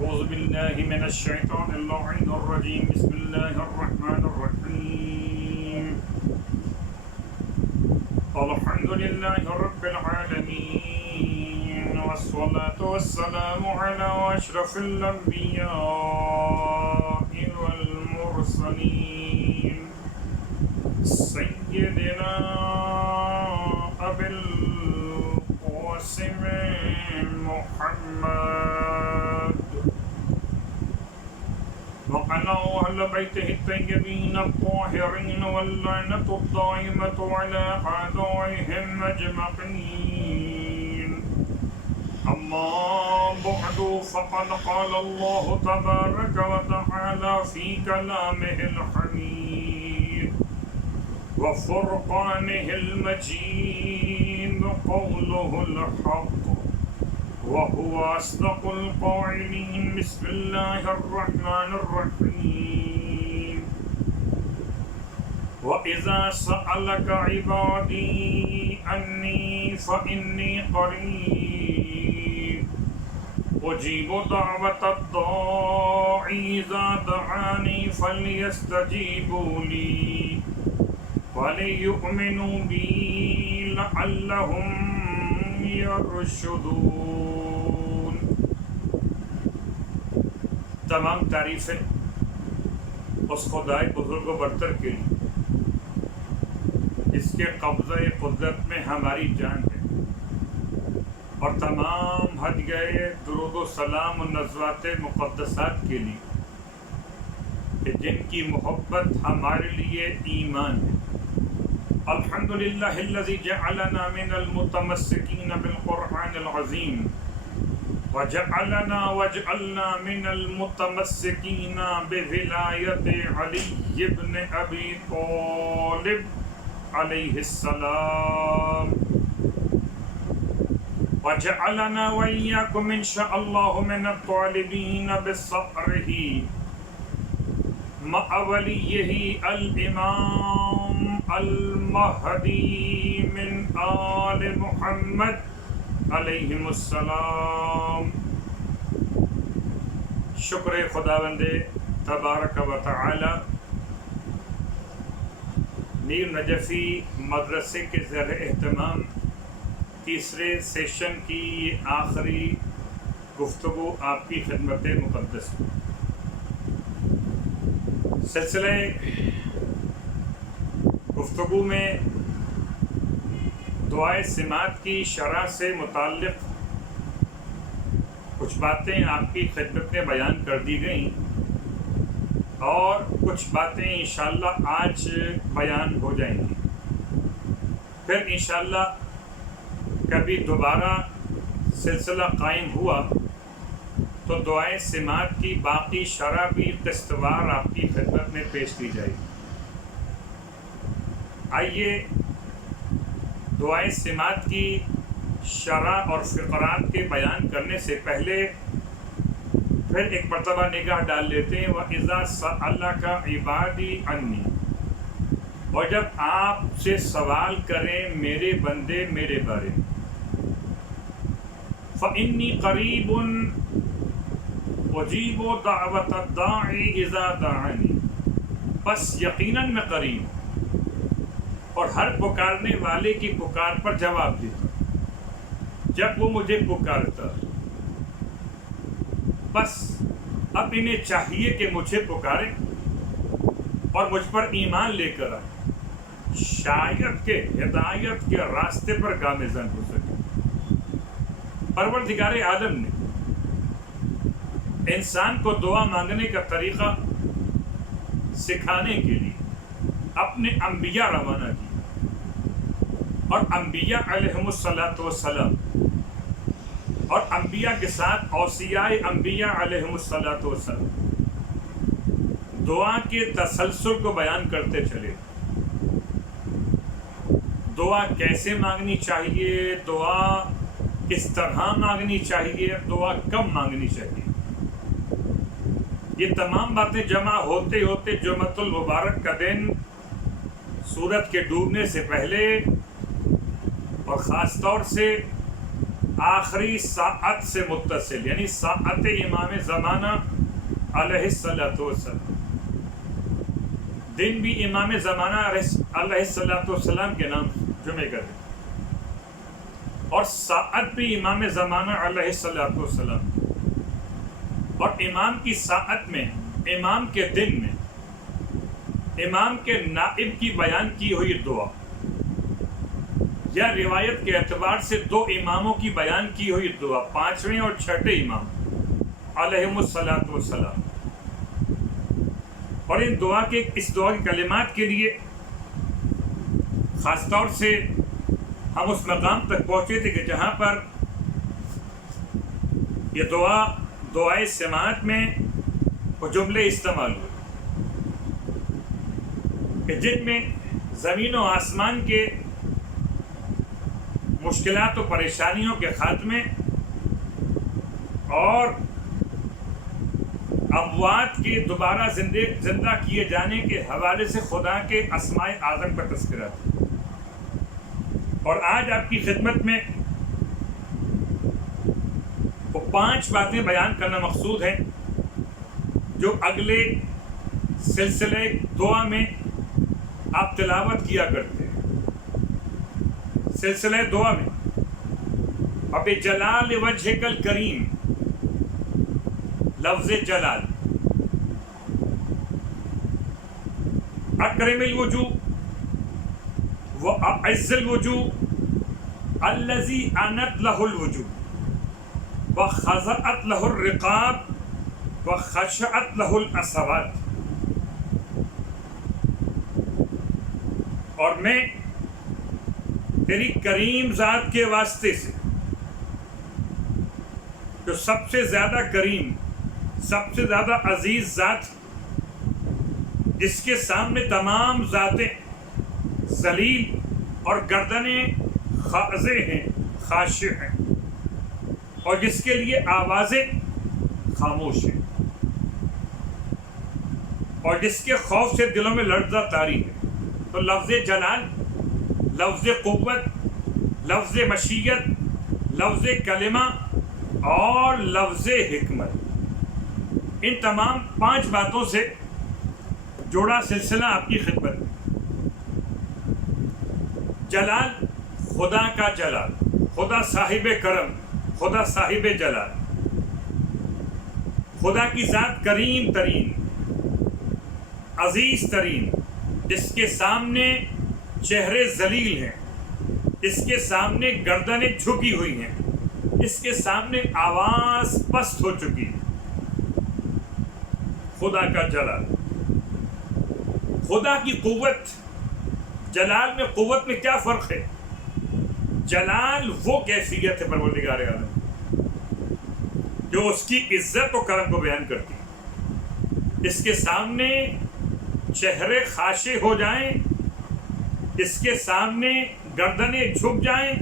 أعوذ بالله من الشيطان اللعين الرجيم بسم الله الرحمن الرحيم الحمد لله رب العالمين والصلاة والسلام على أشرف الأنبياء والمرسلين سيدنا أبي القاسم محمد وعلى أهل بيته الطيبين الطاهرين واللعنة الدائمة على أعدائهم أجمعين أما بعد فقد قال الله تبارك وتعالى في كلامه الحميد وفرقانه المجيد قوله الحق وهو أصدق القائلين بسم الله الرحمن الرحيم وإذا سألك عبادي عني فإني قريب أجيب دعوة الداعي إذا دعاني فليستجيبوا لي وليؤمنوا بي لعلهم يرشدون۔ تمام تعریفیں اس خدائے بزرگ و برتر کے لیے جس کے قبضہ قدرت میں ہماری جان ہے، اور تمام حج گئے درود و سلام و نزوات مقدسات کے لیے کہ جن کی محبت ہمارے لیے ایمان ہے۔ الحمدللہ الذی جعلنا من المتمسکین بالقرآن العظیم وجعلنا من المتمسکین بولایت علی بن ابی طالب علیہ السلام وجعلنا وإياكم إن شاء الله من الطالبين بصبره مع وليه الإمام المہدی من آل محمد علیہم السلام۔ شکر خداوند تبارک و تعالی، میر نجفی مدرسے کے زیر اہتمام تیسرے سیشن کی آخری گفتگو آپ کی خدمت مقدس سلسلے گفتگو میں دعائے سماعت کی شرح سے متعلق کچھ باتیں آپ کی خدمت میں بیان کر دی گئیں، اور کچھ باتیں انشاءاللہ آج بیان ہو جائیں گی۔ پھر انشاءاللہ کبھی دوبارہ سلسلہ قائم ہوا تو دعائے سماعت کی باقی شرح بھی قسطوار آپ کی خدمت میں پیش کی جائے گی۔ آئیے دعائے سماعت کی شرح اور فقرات کے بیان کرنے سے پہلے پھر ایک مرتبہ نگاہ ڈال لیتے ہیں وَإِذَا سَأَلَكَ عِبَادِي عَنِّي، اور جب آپ سے سوال کریں میرے بندے میرے بارے میں، فَإِنِّي قَرِيبٌ أُجِيبُ دَعْوَةَ الدَّاعِ إِذَا دَعَانِي، بس یقیناً میں قریب ہوں اور ہر پکارنے والے کی پکار پر جواب دیتا ہوں جب وہ مجھے پکارتا۔ بس اب انہیں چاہیے کہ مجھے پکاریں اور مجھ پر ایمان لے کر آئیں، شاید کہ ہدایت کے راستے پر گامزن ہو سکے۔ پروردگار عالم نے انسان کو دعا مانگنے کا طریقہ سکھانے کے لیے اپنے انبیاء روانہ کیا، اور انبیاء علیہم السلام اور انبیاء کے ساتھ اوصیاء انبیاء علیہم السلام دعا کے تسلسل کو بیان کرتے چلے۔ دعا کیسے مانگنی چاہیے، دعا کس طرح مانگنی چاہیے، دعا کب مانگنی چاہیے، یہ تمام باتیں جمع ہوتے ہوتے جمعۃ المبارک کا دن سورج کے ڈوبنے سے پہلے اور خاص طور سے آخری ساعت سے متصل، یعنی ساعت امام زمانہ علیہ الصلوۃ والسلام. دن بھی امام زمانہ علیہ الصلوۃ والسلام کے نام جمعے کا دن، اور ساعت بھی امام زمانہ علیہ الصلوۃ والسلام. اور امام کی ساعت میں، امام کے دن میں، امام کے نائب کی بیان کی ہوئی دعا، یا روایت کے اعتبار سے دو اماموں کی بیان کی ہوئی دعا، پانچویں اور چھٹے امام علیہم الصلوۃ والسلام. اور اس دعا کے کلمات کے لیے خاص طور سے ہم اس مقام تک پہنچے تھے کہ جہاں پر یہ دعائے سماعت میں وہ جملے استعمال ہوئے کہ جن میں زمین و آسمان کے مشکلات و پریشانیوں کے خاتمے اور اموات کے دوبارہ زندہ کیے جانے کے حوالے سے خدا کے اسماء اعظم کا تذکرہ تھا. اور آج آپ کی خدمت میں وہ 5 باتیں بیان کرنا مقصود ہے جو اگلے سلسلے دعا میں آپ تلاوت کیا کرتے ہیں. سلسلہ دعا میں بجلال وجہک الکریم، لفظ جلال، اکرم الوجوہ واعز الوجوہ الذی انت لہ الوجوہ وخضعت لہ الرقاب وخشعت لہ الاصوات. اور میں تیری کریم ذات کے واسطے سے، جو سب سے زیادہ کریم، سب سے زیادہ عزیز ذات، جس کے سامنے تمام ذاتیں ذلیل اور گردنیں خاضع ہیں، خاشع ہیں، اور جس کے لیے آوازیں خاموش ہیں، اور جس کے خوف سے دلوں میں لرزہ طاری ہے. تو لفظ جلال، لفظ قوت، لفظ مشیت، لفظ کلمہ اور لفظ حکمت، ان تمام 5 باتوں سے جوڑا سلسلہ آپ کی خدمت میں. جلال، خدا کا جلال، خدا صاحب کرم، خدا صاحب جلال، خدا کی ذات کریم ترین، عزیز ترین، جس کے سامنے چہرے ذلیل ہیں، اس کے سامنے گردنیں جھکی ہوئی ہیں، اس کے سامنے آواز پست ہو چکی ہے. خدا کا جلال، خدا کی قوت. جلال میں قوت میں کیا فرق ہے؟ جلال وہ کیفیت ہے پروردگار عالم جو اس کی عزت و کرم کو بیان کرتی ہے. اس کے سامنے چہرے خاشع ہو جائیں، اس کے سامنے گردنیں جھک جائیں،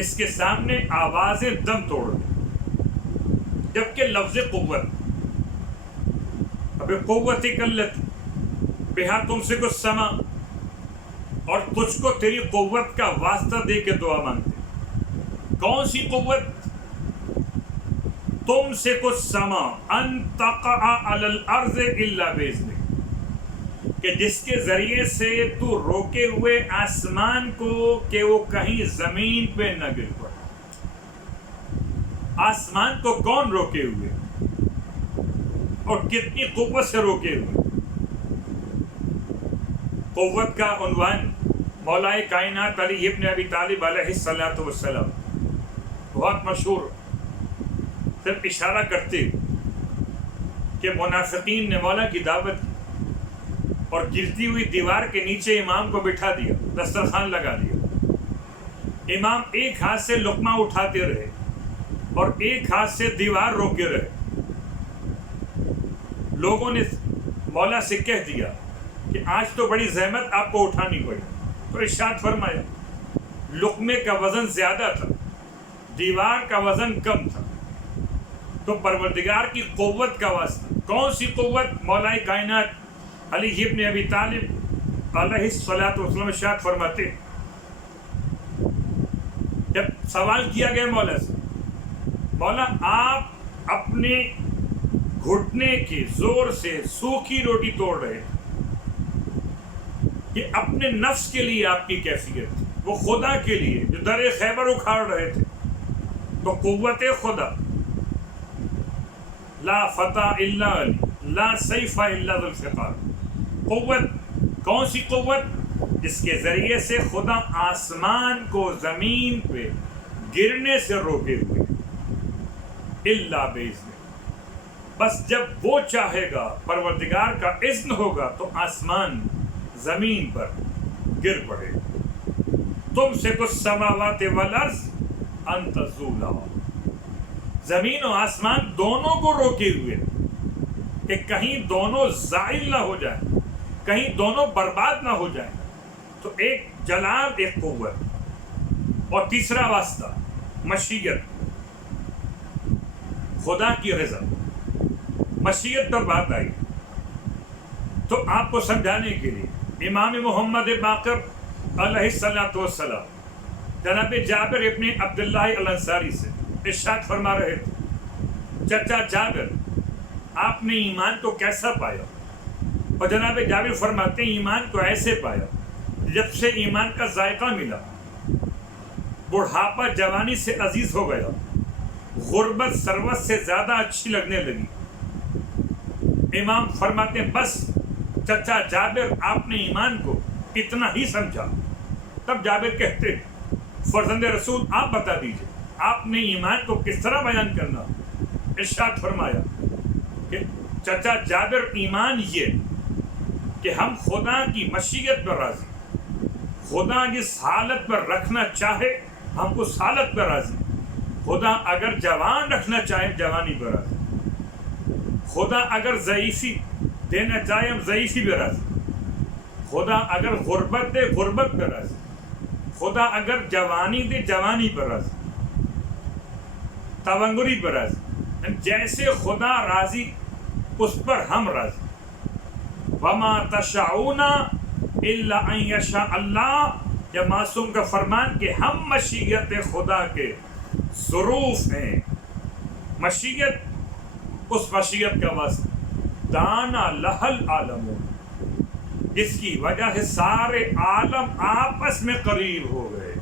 اس کے سامنے آوازیں دم توڑ دیں. جبکہ لفظ قوت، اب قوت قلت بہا تم سے کچھ سما، اور تجھ کو تیری قوت کا واسطہ دے کے دعا مانگتے. کون سی قوت؟ تم سے کچھ سما ان تقع علی الارض الا باذنک، کہ جس کے ذریعے سے تو روکے ہوئے آسمان کو کہ وہ کہیں زمین پہ نہ گر پڑے. آسمان کو کون روکے ہوئے اور کتنی قوت سے روکے ہوئے؟ قوت کا عنوان مولا کائنات علی ابن ابی طالب علیہ الصلوۃ والسلام بہت مشہور، صرف اشارہ کرتے کہ منافقین نے مولا کی دعوت کی اور گرتی ہوئی دیوار کے نیچے امام کو بٹھا دیا، دسترخوان لگا دیا. امام ایک ہاتھ سے لقمہ اٹھاتے رہے اور ایک ہاتھ سے دیوار روکے رہے. لوگوں نے مولا سے کہہ دیا کہ آج تو بڑی زحمت آپ کو اٹھانی پڑی. تو ارشاد فرمایا لقمے کا وزن زیادہ تھا، دیوار کا وزن کم تھا. تو پروردگار کی قوت کا واسطہ، کون سی قوت؟ مولا کائنات علی ابن ابی طالب علیہ الصلوۃ والسلام ارشاد فرماتے، جب سوال کیا گیا مولا سے مولا آپ اپنے گھٹنے کے زور سے سوکھی روٹی توڑ رہے تھے. یہ اپنے نفس کے لیے آپ کی کیفیت تھی. وہ خدا کے لیے جو در خیبر اکھاڑ رہے تھے. تو قوت خدا، لا فتح الا علی، لا سیف الا ذو الفقار. قوت کون سی قوت؟ جس کے ذریعے سے خدا آسمان کو زمین پہ گرنے سے روکے ہوئے. الا باذن، بس جب وہ چاہے گا، پروردگار کا اذن ہوگا تو آسمان زمین پر گر پڑے گا. تم سے کچھ سماوات والارض ان تزولا، زمین و آسمان دونوں کو روکے ہوئے کہ کہیں دونوں زائل نہ ہو جائیں، کہیں دونوں برباد نہ ہو جائیں. تو ایک جلال، ایک قوت، اور تیسرا واسطہ مشیت، خدا کی رضا. مشیت پر بات آئی تو آپ کو سمجھانے کے لیے امام محمد باقر علیہ الصلوۃ والسلام جناب جابر ابن عبداللہ الانصاری سے ارشاد فرما رہے تھے، چچا جابر آپ نے ایمان کو کیسا پایا؟ اور جناب جابر فرماتے ہیں ایمان کو ایسے پایا جب سے ایمان کا ذائقہ ملا، بڑھاپا جوانی سے عزیز ہو گیا، غربت ثروت سے زیادہ اچھی لگنے لگی. امام فرماتے ہیں بس چچا جابر آپ نے ایمان کو اتنا ہی سمجھا. تب جابر کہتے فرزند رسول آپ بتا دیجئے آپ نے ایمان کو کس طرح بیان کرنا؟ ارشاد فرمایا کہ چچا جابر ایمان یہ کہ ہم خدا کی مشیت پر راضی، خدا جس حالت پر رکھنا چاہے ہم اس حالت پر راضی. خدا اگر جوان رکھنا چاہے جوانی پر راضی، خدا اگر ضعیفی دینا چاہے ہم ضعیفی پہ راضی، خدا اگر غربت دے غربت پہ راضی، خدا اگر جوانی دے جوانی پر راضی، تونگری پر راضی. جیسے خدا راضی اس پر ہم راضی. وما تشاؤون الا ان یشاء اللہ، یا معصوم کا فرمان کہ ہم مشیت خدا کے ظروف ہیں. مشیت، اس مشیت کا واسطہ دانا لہل عالمون، جس کی وجہ سے سارے عالم آپس میں قریب ہو گئے.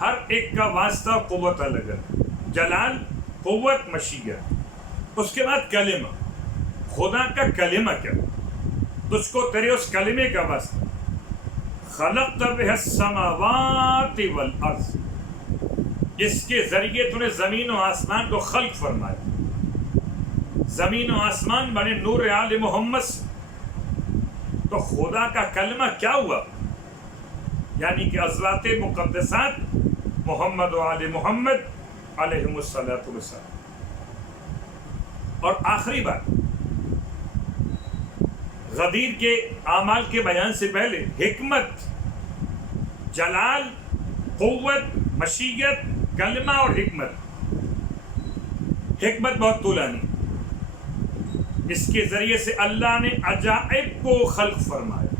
ہر ایک کا واسطہ قوت الگ ہے. جلال، قوت، مشیت. اس کے بعد کلمہ، خدا کا کلمہ کیا؟ تجھ کو تیرے اس کلمے کا واسطہ. خلقت بہ السماوات والارض، جس کے ذریعے تو نے زمین و آسمان کو خلق فرمایا. زمین و آسمان بنے نور آل محمد سے. تو خدا کا کلمہ کیا ہوا؟ یعنی کہ ازواج مقدسات محمد و آل محمد علیہم الصلوۃ والسلام. اور آخری بات، غدیر کے اعمال کے بیان سے پہلے حکمت، جلال، قوت، مشیت، کلمہ اور حکمت. حکمت بہت طولانی، اس کے ذریعے سے اللہ نے عجائب کو خلق فرمایا.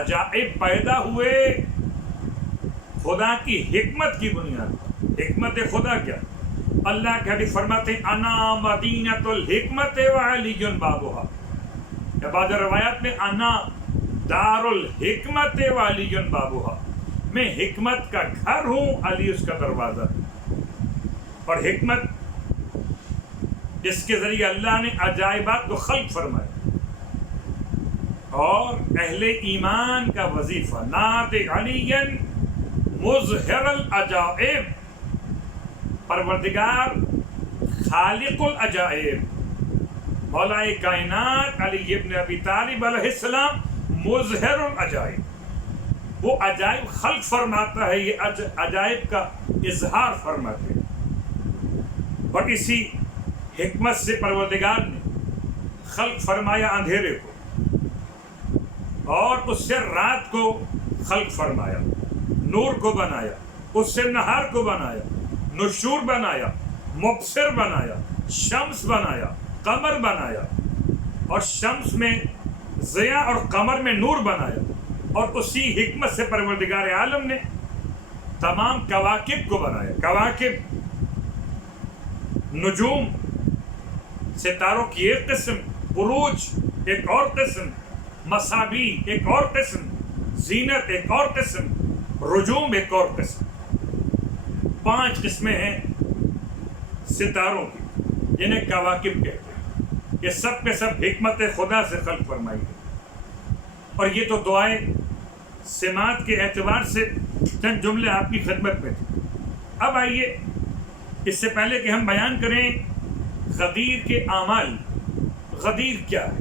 عجائب پیدا ہوئے خدا کی حکمت کی بنیاد پر. حکمت خدا کیا؟ اللہ کے حبیب فرماتے ہیں انا مدینۃ الحکمت وعلی بابھا. بعض روایات میں انا دار الحکمت وعلی بابھا، میں حکمت کا گھر ہوں، علی اس کا دروازہ. اور حکمت جس کے ذریعے اللہ نے عجائبات کو خلق فرمایا. اور اہل ایمان کا وظیفہ نعت علی مظہر العجائب، پروردگار خالق العجائب، مولا کائنات علی ابن ابی طالب علیہ السلام مظہر العجائب. وہ عجائب خلق فرماتا ہے، یہ عجائب کا اظہار فرماتے ہیں. اور اسی حکمت سے پروردگار نے خلق فرمایا اندھیرے کو، اور اس سے رات کو خلق فرمایا، نور کو بنایا، اس سے نہار کو بنایا، نشور بنایا، مبصر بنایا، شمس بنایا، قمر بنایا، اور شمس میں ضیاء اور قمر میں نور بنایا. اور اسی حکمت سے پروردگار عالم نے تمام کواکب کو بنایا. کواکب نجوم ستاروں کی ایک قسم، بروج ایک اور قسم، مصابیح ایک اور قسم، زینت ایک اور قسم، رجوم ایک اور قسم. 5 قسمیں ہیں ستاروں کی جنہیں کواکب کہتے ہیں. یہ سب کے سب حکمت خدا سے خلق فرمائی گئی. اور یہ تو دعائیں سماعت کے اعتبار سے چند جملے آپ کی خدمت میں تھے. اب آئیے اس سے پہلے کہ ہم بیان کریں غدیر کے اعمال. غدیر کیا ہے؟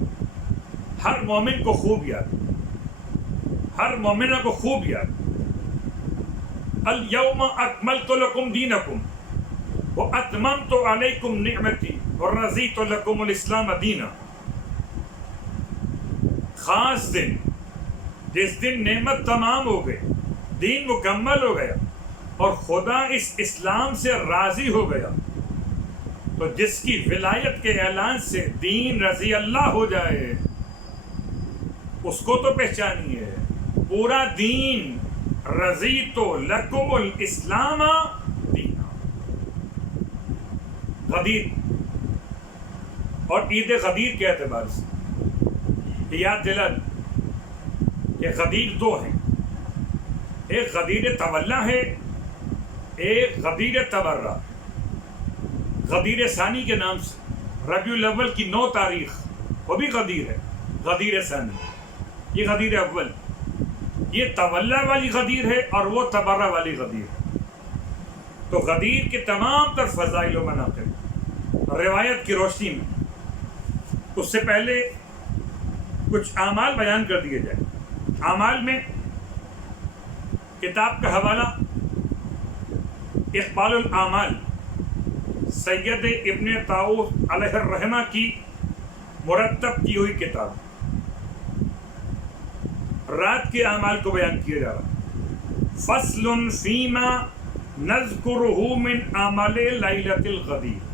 ہر مومن کو خوب یاد، ہر مومنہ کو خوب یاد. الیوم اکملت لکم دینکم واتممت علیکم نعمتی ورضیت لکم الاسلام دینا. خاص دن، جس دن نعمت تمام ہو گئی، دین مکمل ہو گیا اور خدا اس اسلام سے راضی ہو گیا. تو جس کی ولایت کے اعلان سے دین رضی اللہ ہو جائے اس کو تو پہچانیے. پورا دین رضیت لکم الاسلام دینا. غدیر اور عید غدیر کے اعتبار سے یاد دلن کہ غدیر 2 ہیں. ایک غدیر تولا ہے، ایک غدیر تبرہ. غدیر ثانی کے نام سے ربیع الاول کی 9 تاریخ وہ بھی غدیر ہے. غدیر ثانی، یہ غدیر اول. یہ تولا والی غدیر ہے اور وہ تبرہ والی غدیر ہے. تو غدیر کے تمام تر فضائل و مناقب روایت کی روشنی میں اس سے پہلے کچھ اعمال بیان کر دیے جائیں. اعمال میں کتاب کا حوالہ اقبال الاعمال سید ابن طاؤس علیہ الرحمہ کی مرتب کی ہوئی کتاب. رات کے اعمال کو بیان کیا جا رہا. فصل فیما نذکرہ من اعمال لیلۃ الغدیر.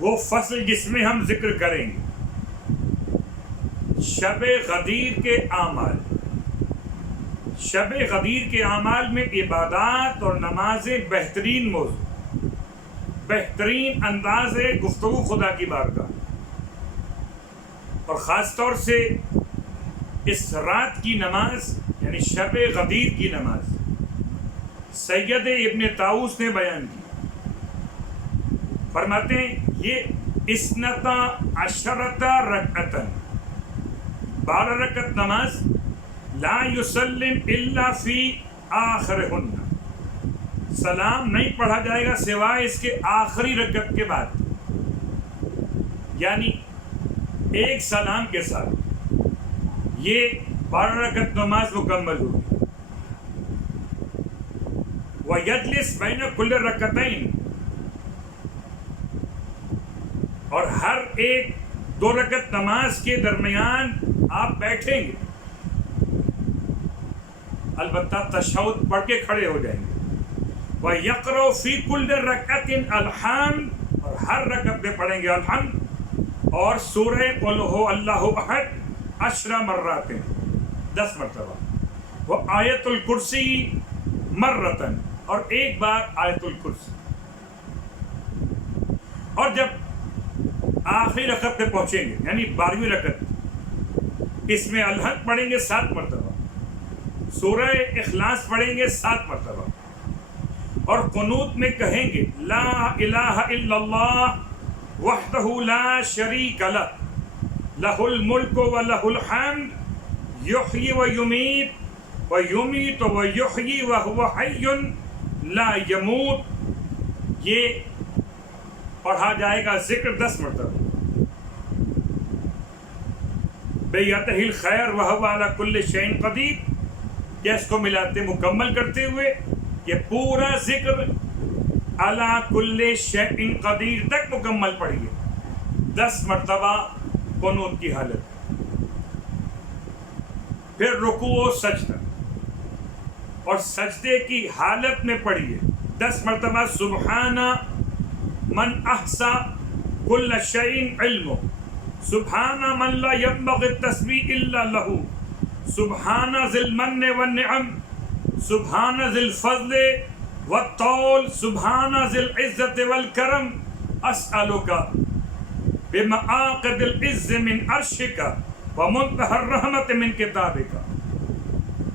وہ فصل جس میں ہم ذکر کریں گے شب غدیر کے اعمال. شب غدیر کے اعمال میں عبادات اور نمازیں بہترین موضوع، بہترین انداز گفتگو خدا کی بارگاہ. اور خاص طور سے اس رات کی نماز یعنی شب غدیر کی نماز سید ابن طاؤس نے بیان کی. فرماتے ہیں یہ 12 رکعتن 12 رکعت نماز لا یسلم الا فی آخرہن. سلام نہیں پڑھا جائے گا سوائے اس کے آخری رکعت کے بعد، یعنی ایک سلام کے ساتھ یہ 12 رکعت نماز مکمل ہوگی. وَيَجْلِسْ بَيْنَ كُلِّ رَكَعَتَيْنِ. اور ہر ایک 2 رکعت نماز کے درمیان آپ بیٹھیں گے، البتہ تشہد پڑھ کے کھڑے ہو جائیں گے. وَيَقْرَأُ فِي كُلِّ رَكْعَةٍ الْحَمْدَ. اور ہر رکعت میں پڑھیں گے الحمد اور سورہ قُلْ هُوَ اللَّهُ أَحَدٌ 10 مرات 10 مرتبہ. وآیت الکرسی مرتن اور ایک بار آیت الکرسی. اور جب آخری رکعت پہ پہنچیں گے یعنی 12ویں رکعت، اس میں الحمد پڑھیں گے 7 مرتبہ، سورہ اخلاص پڑھیں گے 7 مرتبہ اور قنوت میں کہیں گے لا الہ الا اللہ وحدہ لا شریک لہ لہ الملک و لہ الحمد یحیی و یمیت ویمیت ویحیی وہو حی لا یموت. یہ پڑھا جائے گا ذکر 10 مرتبہ. بیدہ الخیر وہو علی کل شیء قدیر. یا اس کو ملاتے مکمل کرتے ہوئے یہ پورا ذکر علی کل شیء قدیر تک مکمل پڑھیے 10 مرتبہ قنوت کی حالت. پھر رکوع و سجدہ اور سجدے کی حالت میں پڑھیے 10 مرتبہ سبحان من احصا کل شیء علم، سبحان من لا ينبغي التسبیح الا له، سبحان ذی المن والنعم سبحان ذی الفضل والطول سبحان ذی العزت والکرم اسألک بمعاقد العز من عرشک ومنتهى الرحمت من کتابک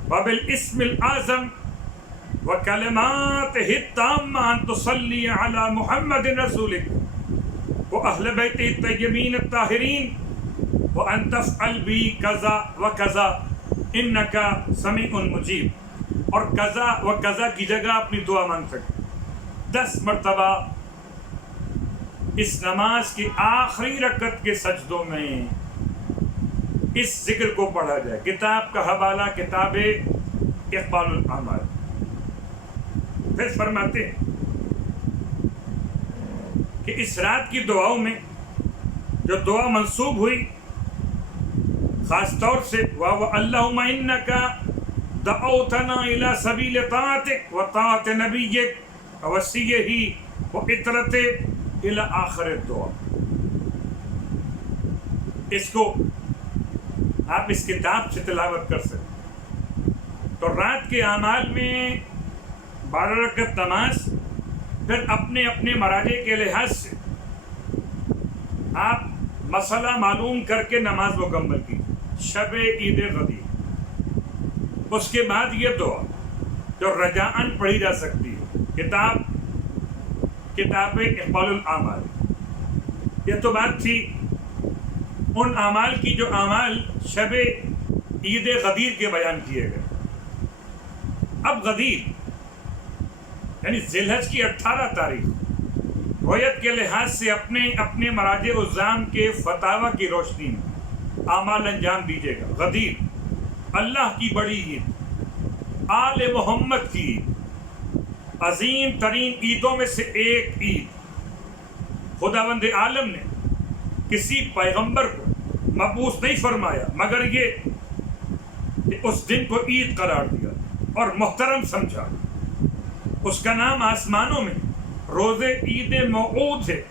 وبالاسم الأعظم وكلماته التامة أن تصلي على محمد رسولك وأهل بيته الطيبين الطاهرين وأن تفعل بي كذا وكذا إنك سميع مجيب اور کذا و کذا کی جگہ اپنی دعا مانگ سکتے 10 مرتبہ اس نماز کی آخری رکعت کے سجدوں میں اس ذکر کو پڑھا جائے. کتاب کا حوالہ کتاب اقبال الاعمال. پھر فرماتے ہیں کہ اس رات کی دعاؤں میں جو دعا منسوب ہوئی خاص طور سے اللہم انکا دعوتنا الى سبیل طاعتک و طاعت نبیک وصیہ و اطرت الى آخر الدعا. اس کو آپ اس کتاب سے تلاوت کر سکتے. تو رات کے اعمال میں 12 رکعت نماز، پھر اپنے اپنے مراجع کے لحاظ سے آپ مسئلہ معلوم کر کے نماز مکمل کی. شب عید غدیر، اس کے بعد یہ دعا جو رجاءً پڑھی جا سکتی ہے، کتاب اقبال الاعمال. یہ تو بات تھی ان اعمال کی جو اعمال شب عید غدیر کے بیان کیے گئے. اب غدیر یعنی ذی الحج کی 18 تاریخ رویت کے لحاظ سے اپنے مراجع الزام کے فتاوی کی روشنی میں اعمال انجام دیجیے گا. غدیر اللہ کی بڑی عید، آل محمد کی عید، عظیم ترین عیدوں میں سے ایک عید. خداوند عالم نے کسی پیغمبر کو مبعوث نہیں فرمایا مگر یہ کہ اس دن کو عید قرار دیا اور محترم سمجھا. اس کا نام آسمانوں میں روز عید موعود ہے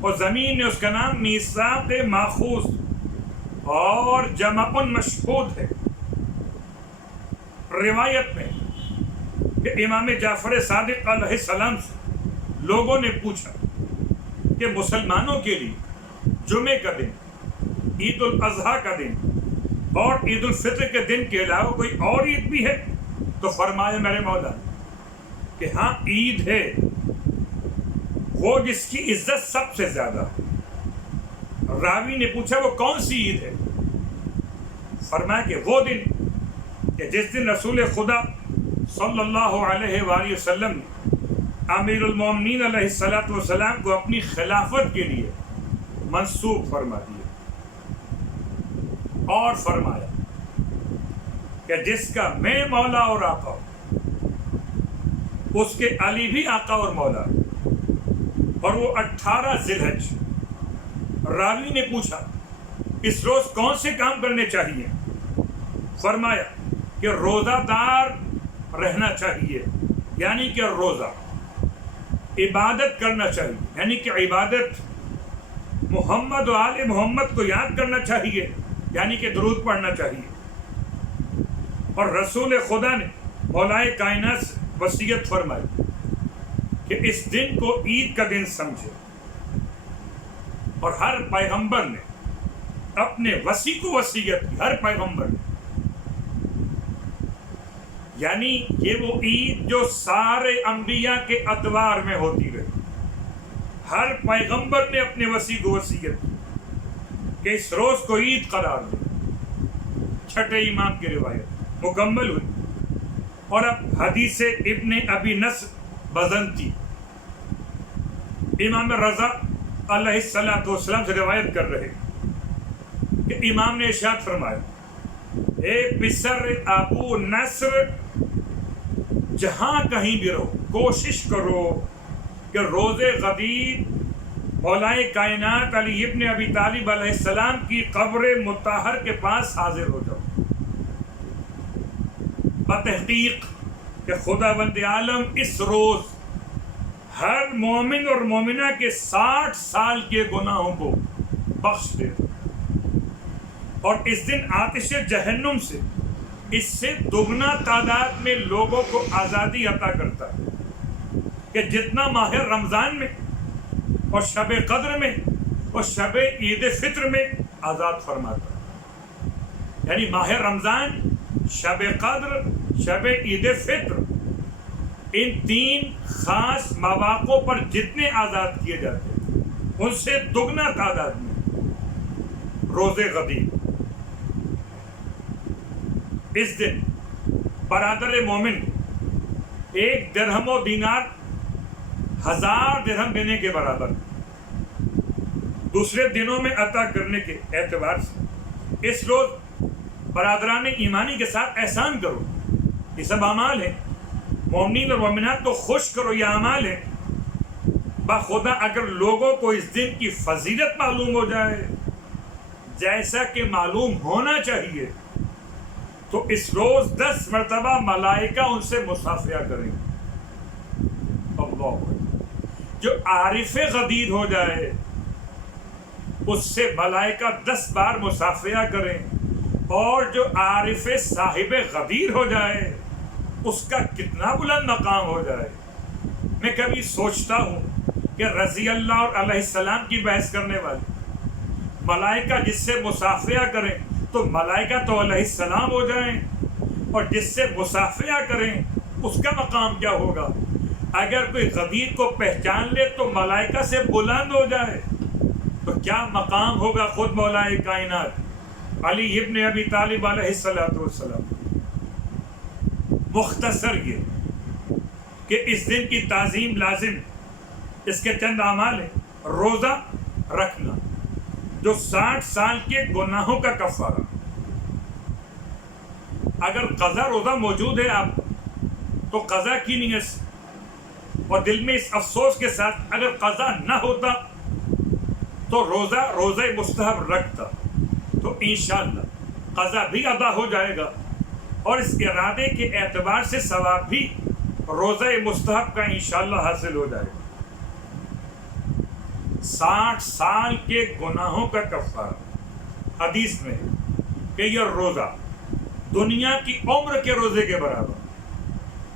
اور زمین میں اس کا نام میثاق ماخوذ اور جمع مشہود ہے. روایت میں کہ امام جعفر صادق علیہ السلام سے لوگوں نے پوچھا کہ مسلمانوں کے لیے جمعے کا دن، عید الاضحیٰ کا دن اور عید الفطر کے دن کے علاوہ کوئی اور عید بھی ہے؟ تو فرمایا میرے مولا کہ ہاں عید ہے، وہ جس کی عزت سب سے زیادہ ہے. راوی نے پوچھا وہ کون سی عید ہے؟ فرمایا کہ وہ دن کہ جس دن رسول خدا صلی اللہ علیہ وآلہ وسلم نے امیر المومنین علیہ السلام کو اپنی خلافت کے لیے منصوب فرما دیا اور فرمایا کہ جس کا میں مولا اور آقا ہوں اس کے علی بھی آقا اور مولا، اور وہ 18 ذی الحج. راوی نے پوچھا اس روز کون سے کام کرنے چاہیے؟ فرمایا کہ روزہ دار رہنا چاہیے، یعنی کہ روزہ، عبادت کرنا چاہیے یعنی کہ عبادت، محمد و آل محمد کو یاد کرنا چاہیے یعنی کہ درود پڑھنا چاہیے. اور رسول خدا نے مولائے کائنات سے وصیت فرمائی کہ اس دن کو عید کا دن سمجھے. اور ہر پیغمبر نے اپنے وصی کو وصیت کی، ہر پیغمبر نے، یعنی یہ وہ عید جو سارے انبیاء کے ادوار میں ہوتی رہی. ہر پیغمبر نے اپنے وصی کو وصیت کی کہ اس روز کو عید قرار دے. چھٹے امام کی روایت مکمل ہوئی. اور اب حدیث ابن ابی نصر بزنتی امام رضا علیہ السلام سے روایت کر رہے کہ امام نے ارشاد فرمایا، اے پسر ابو نصر، جہاں کہیں بھی رہو کوشش کرو کہ روز غدیر مولائے کائنات علی ابن ابی طالب علیہ السلام کی قبر مطہر کے پاس حاضر ہو جاؤ. بتحقیق کہ خداوند عالم اس روز ہر مومن اور مومنہ کے 60 سال کے گناہوں کو بخش دے، اور اس دن آتش جہنم سے اس سے دگنا تعداد میں لوگوں کو آزادی عطا کرتا ہے کہ جتنا ماہ رمضان میں اور شب قدر میں اور شب عید فطر میں آزاد فرماتا ہے. یعنی ماہ رمضان، شب قدر، شب عید فطر، ان 3 خاص مواقع پر جتنے آزاد کیے جاتے ہیں ان سے دگنا تعداد میں روزے غدیر. اس دن برادر مومن 1 درہم و دینار 1000 درہم دینے کے برابر دوسرے دنوں میں عطا کرنے کے اعتبار سے اس روز برادران ایمانی کے ساتھ احسان کرو. یہ سب اعمال ہیں. مومنین اور مومنات کو خوش کرو، یہ اعمال ہیں. بخدا اگر لوگوں کو اس دن کی فضیلت معلوم ہو جائے جیسا کہ معلوم ہونا چاہیے تو اس روز 10 مرتبہ ملائکہ ان سے مصافحہ کریں. اللہ جو عارف غدیر ہو جائے اس سے ملائکہ 10 بار مصافحہ کریں، اور جو عارف صاحب غدیر ہو جائے اس کا کتنا بلند مقام ہو جائے. میں کبھی سوچتا ہوں کہ رضی اللہ اور علیہ السلام کی بحث کرنے والے ملائکہ جس سے مصافحہ کریں تو ملائکہ تو علیہ السلام ہو جائیں، اور جس سے مصافحہ کریں اس کا مقام کیا ہوگا. اگر کوئی غدیر کو پہچان لے تو ملائکہ سے بلند ہو جائے تو کیا مقام ہوگا خود مولا کائنات علی ابن ابی طالب علیہ السلام. مختصر یہ کہ اس دن کی تعظیم لازم اس کے چند اعمال ہیں. روزہ رکھنا جو 60 سال کے گناہوں کا کفارہ. اگر قضا روزہ موجود ہے آپ تو قضا کی نیت سے اور دل میں اس افسوس کے ساتھ اگر قضا نہ ہوتا تو روزہ مستحب رکھتا تو انشاءاللہ قضا بھی ادا ہو جائے گا، اور اس ارادے کے اعتبار سے ثواب بھی روزہ مستحب کا انشاءاللہ حاصل ہو جائے گا. 60 سال کے گناہوں کا کفارہ حدیث میں کہ یہ روزہ دنیا کی عمر کے روزے کے برابر.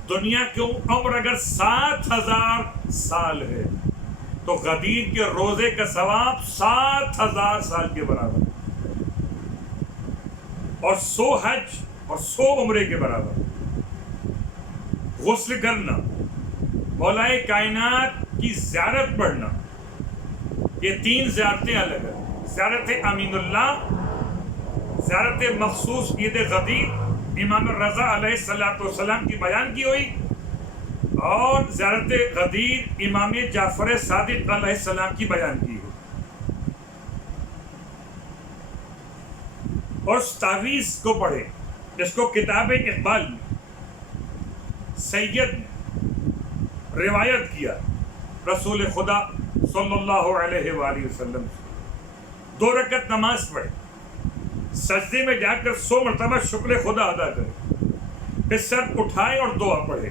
دنیا کی عمر اگر 7000 سال ہے تو غدیر کے روزے کا ثواب 7000 سال کے برابر، اور 100 حج اور 100 عمرے کے برابر. غسل کرنا، مولا کائنات کی زیارت پڑھنا، یہ 3 زیارتیں الگ ہیں. زیارت امین اللہ، زیارت مخصوص عید غدیر امام رضا علیہ السلام کی بیان کی ہوئی، اور زیارت غدیر امام جعفر صادق علیہ السلام کی بیان کی ہوئی. اور اس تعویذ کو پڑھے جس کو کتاب اقبال میں سید نے روایت کیا رسول خدا صلی اللہ علیہ وآلہ وسلم سے. 2 رکعت نماز پڑھے، سجدے میں جا کر 100 مرتبہ شکر خدا ادا کرے، پھر سر اٹھائے اور دعا پڑھے.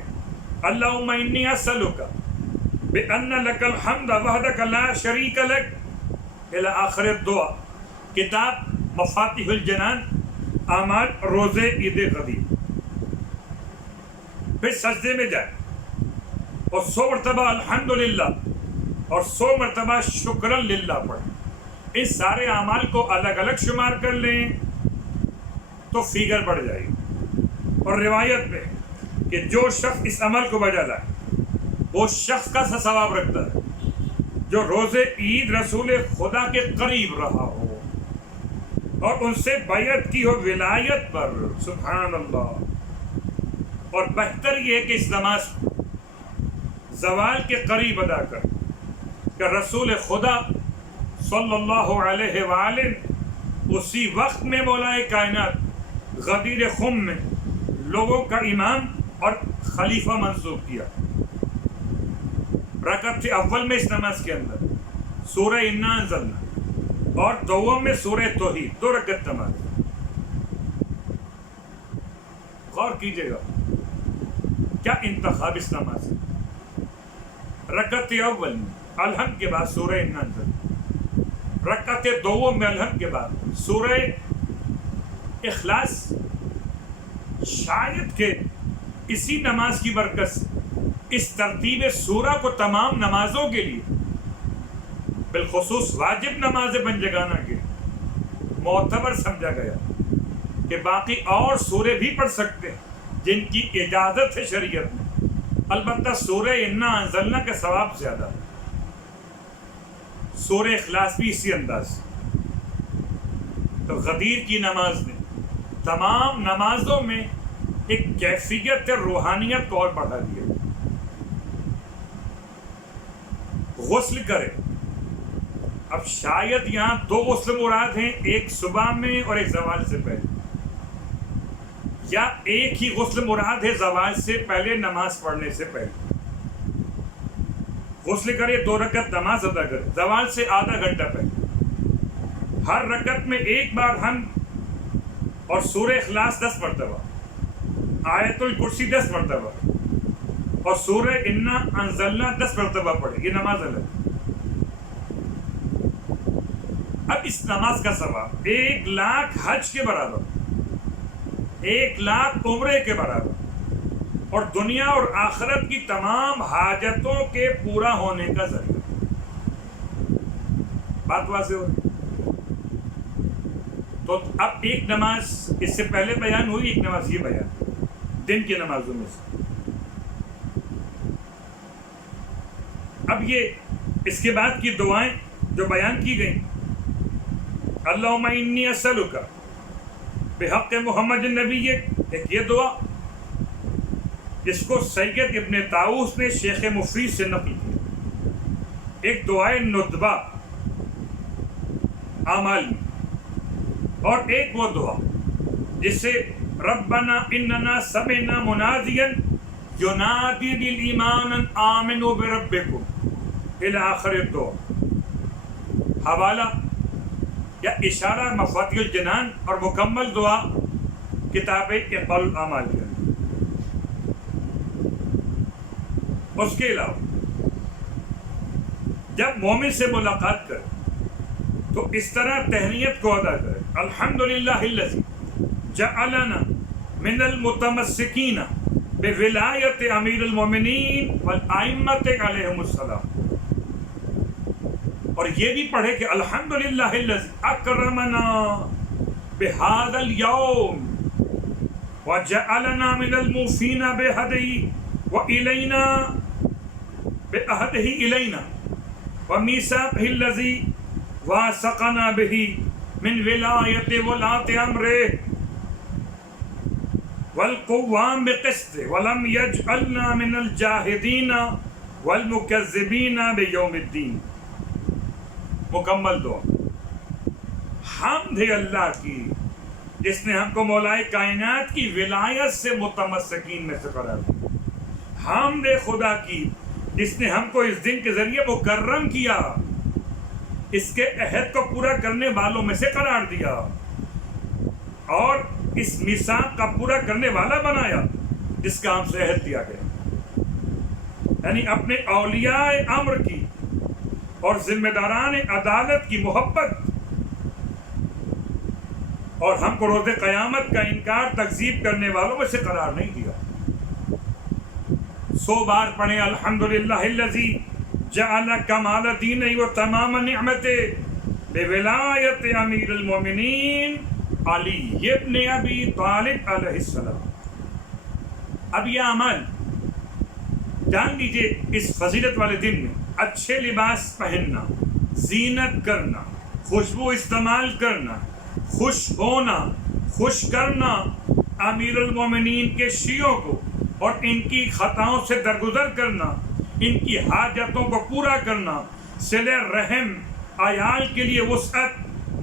اللہم انی اسألک بأن لک الحمد وحدک لا شریک لک الی آخر دعا. کتاب مفاتیح الجنان، اعمال روزے عید غدیر. پھر سجدے میں جائے اور 100 مرتبہ الحمدللہ اور 100 مرتبہ شکرا للہ پڑھے. اس سارے اعمال کو الگ الگ شمار کر لیں تو فگر بڑھ جائے گی. اور روایت میں کہ جو شخص اس عمل کو بجا لائے وہ شخص کا سا ثواب رکھتا ہے جو روزے عید رسول خدا کے قریب رہا ہو اور ان سے بیعت کی ہو ولایت پر. سبحان اللہ. اور بہتر یہ ہے کہ اس نماز کو زوال کے قریب ادا کر کہ رسول خدا صلی اللہ علیہ وآلہ اسی وقت میں مولا کائنات غدیر خم میں لوگوں کا امام اور خلیفہ منصوب کیا. رکعت اول میں اس نماز کے اندر سورہ انا انزلنا اور دوم میں سورہ توحید، 2 رکعت نماز. غور کیجیے گا کیا انتخاب اس نماز ہے. رکعت اول میں الحمد کے بعد سورہ انا انزلنا، رکعت دوم میں الحمد کے بعد سورہ اخلاص، شاید کہ اسی نماز کی برکت سے اس ترتیب سورہ کو تمام نمازوں کے لیے، بالخصوص واجب نماز بنجگانہ کے معتبر سمجھا گیا کہ باقی اور سورے بھی پڑھ سکتے ہیں جن کی اجازت ہے شریعت میں، البتہ سورہ انا انزلنا کا ثواب زیادہ ہے، سورہ اخلاص بھی اسی انداز سے۔ تو غدیر کی نماز نے تمام نمازوں میں ایک کیفیت روحانیت کو اور بڑھا دیا۔ غسل کرے، اب شاید یہاں دو غسل مراد ہیں، ایک صبح میں اور ایک زوال سے پہلے، یا ایک ہی غسل مراد ہے زوال سے پہلے نماز پڑھنے سے پہلے۔ غسل کرے، 2 رکعت نماز ادا کرے زوال سے آدھا گھنٹہ پہلے، ہر رکعت میں ایک بار ہم اور سورہ اخلاص 10 مرتبہ، آیت الکرسی 10 مرتبہ اور سورہ انا انزلنا 10 مرتبہ پڑھے، یہ نماز الگ۔ اب اس نماز کا ثواب 1,00,000 حج کے برابر، 1,00,000 عمرے کے برابر، اور دنیا اور آخرت کی تمام حاجتوں کے پورا ہونے کا ذریعہ۔ بات واضح ہو رہی؟ تو اب ایک نماز اس سے پہلے بیان ہوئی، ایک نماز یہ بیان دن کی نمازوں میں سے۔ اب یہ اس کے بعد کی دعائیں جو بیان کی گئیں، اللہم انی اسألک بحق محمد النبی، ایک یہ دعا جس کو سید ابن طاؤس نے شیخ مفید سے نقل کی، ایک دعائے ندبہ اعمال میں، اور ایک وہ دعا جس سے ربنا اننا سمعنا منادیا ینادی للایمان ان آمنوا بربکم الی آخر الدعا۔ حوالہ یا اشارہ مفاتیح الجنان اور مکمل دعا کتاب اقبال الاعمال کا۔ اس کے علاوہ جب مومن سے ملاقات کرے تو اس طرح تہنیت کو ادا کرے، الحمدللہ الذی جعلنا من المتمسکین بولایت امیر المومنین والائمۃ علیہم السلام، اور یہ بھی پڑھے کہ الحمدللہ الذی اکرمنا بہذا اليوم وجعلنا من الموفین بہدیہ وإلینا بعہدہ الینا ومیثاقہ الذی واثقنا بہ من ولایت ولاۃ امرہ والقوام بقسط ولم یجعلنا من الجاہدین والمکذبین بیوم الدین۔ مکمل دعا۔ حمد ہے اللہ کی جس نے ہم کو مولائے کائنات کی ولایت سے متمسکین میں سے قرار دیا۔ حمد خدا کی جس نے ہم کو اس دن کے ذریعے مکرم کیا، اس کے عہد کو پورا کرنے والوں میں سے قرار دیا، اور اس میثاق کا پورا کرنے والا بنایا جس کا ہم سے عہد دیا گیا، یعنی اپنے اولیاء امر کی اور ذمہ داران عدالت کی محبت، اور ہم کو روز قیامت کا انکار تکذیب کرنے والوں میں سے قرار نہیں دیا۔ 100 بار پڑھیں الحمدللہ الذی جعل کمال دینہ و تمام نعمتہ بولایت امیر المومنین علی ابن ابی طالب علیہ السلام۔ اب یہ عمل جان لیجیے، اس فضیلت والے دن میں اچھے لباس پہننا، زینت کرنا، خوشبو استعمال کرنا، خوش ہونا، خوش کرنا، امیر المومنین کے شیعوں کو اور ان کی خطاؤں سے درگزر کرنا، ان کی حاجتوں کو پورا کرنا، صلہ رحم، عیال کے لیے وسعت،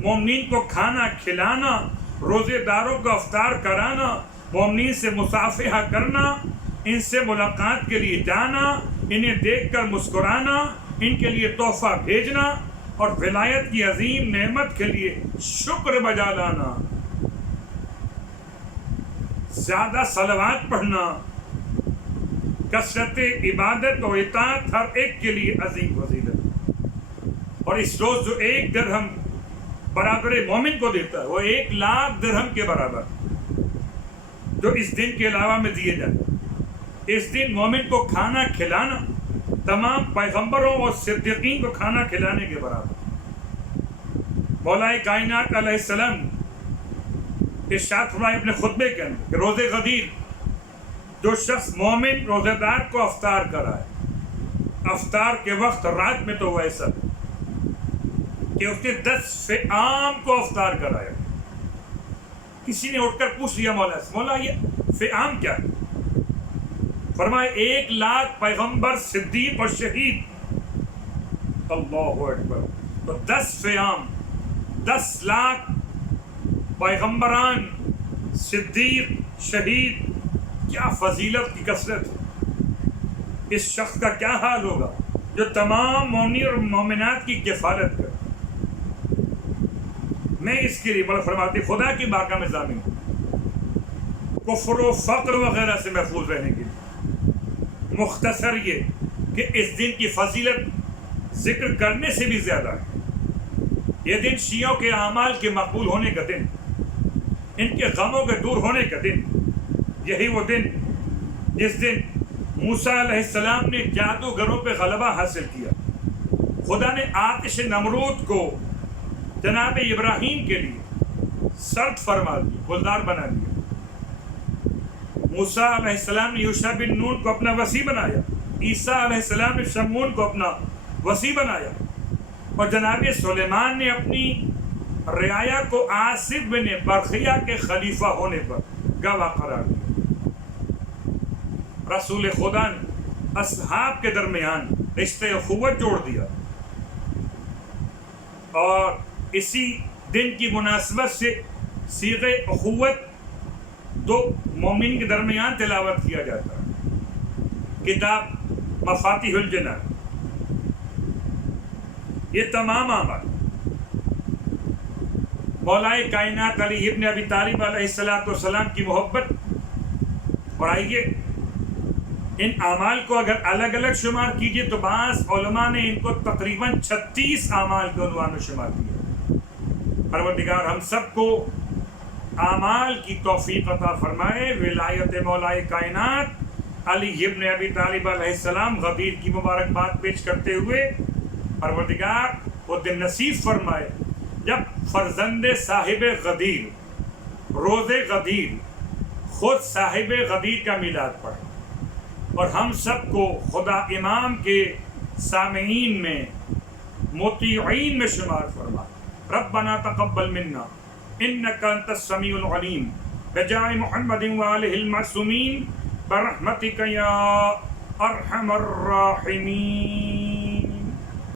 مومنین کو کھانا کھلانا، روزے داروں کو افطار کرانا، مومنین سے مصافحہ کرنا، ان سے ملاقات کے لیے جانا، انہیں دیکھ کر مسکرانا، ان کے لیے تحفہ بھیجنا، اور ولایت کی عظیم نعمت کے لیے شکر بجا لانا، زیادہ صلوات پڑھنا، کثرت عبادت و اطاعت ہر ایک کے لیے عظیم فضیلت۔ اور اس روز جو 1 درہم برابر مومن کو دیتا ہے وہ 1,00,000 درہم کے برابر، جو اس دن کے علاوہ میں دیے جائیں. اس دن مومن کو کھانا کھلانا تمام پیغمبروں اور صدیقین کو کھانا کھلانے کے برابر. مولا کائنات علیہ السلام ارشاد فرمائے اپنے خطبے کے اندر کہ روزے غدیر، جو شخص مومن روزے دار کو افطار کرائے، افطار کے وقت رات میں تو ویسا کہ اس نے 10 فئام کو افطار کرایا. کسی نے اٹھ کر پوچھ لیا مولا سے، مولا یہ فئام کیا ہے؟ فرمائے 1,00,000 پیغمبر، صدیق اور شہید. اللہ اکبر. تو 10 فئام، 10 لاکھ پیغمبران، صدیق، شہید، کیا فضیلت کی کثرت ہے. اس شخص کا کیا حال ہوگا جو تمام مومنین اور مومنات کی کفالت کرے. میں اس کے لیے بڑا فرماتی خدا کی بارگاہ میں ضامن ہوں کفر و فقر وغیرہ سے محفوظ رہنے کے لیے. مختصر یہ کہ اس دن کی فضیلت ذکر کرنے سے بھی زیادہ ہے. یہ دن شیعوں کے اعمال کے مقبول ہونے کا دن، ان کے غموں کے دور ہونے کا دن. یہی وہ دن جس دن موسیٰ علیہ السلام نے جادوگروں پہ غلبہ حاصل کیا. خدا نے آتش نمرود کو جناب ابراہیم کے لیے سرد فرما دی، گلدار بنا دیا. موسیٰ علیہ السلام نے یوشع بن نون کو اپنا وصی بنایا. عیسیٰ علیہ السلام نے شمعون کو اپنا وصی بنایا. اور جناب سلیمان نے اپنی رعایا کو آصف بن برخیہ کے خلیفہ ہونے پر گواہ قرار دیا. رسول خدا نے اصحاب کے درمیان رشتے اخوت جوڑ دیا. اور اسی دن کی مناسبت سے صیغہ اخوت 2 مومن کے درمیان تلاوت کیا جاتا ہے. کتاب مفاتیح الجنان. یہ تمام اعمال مولا کائنات علی ابن ابی طالب علیہ السلام کی محبت. اور آئیے ان اعمال کو اگر الگ الگ شمار کیجئے تو بعض علماء نے ان کو تقریباً 36 اعمال کے عنوان میں شمار کیا. پروردگار ہم سب کو اعمال کی توفیق عطا فرمائے. ولایت مولا کائنات علی ابن ابی طالب علیہ السلام غدیر کی مبارکباد پیش کرتے ہوئے پروردگار وہ دن نصیب فرمائے جب فرزند صاحب غدیر، روز غدیر، خود صاحب غدیر کا میلاد پڑھے. اور ہم سب کو خدا امام کے سامعین میں، مطیعین میں شمار فرمائے. ربنا تقبل منا انك انت السميع العليم بجاه محمد وآله المعصومين برحمتك يا ارحم الراحمين.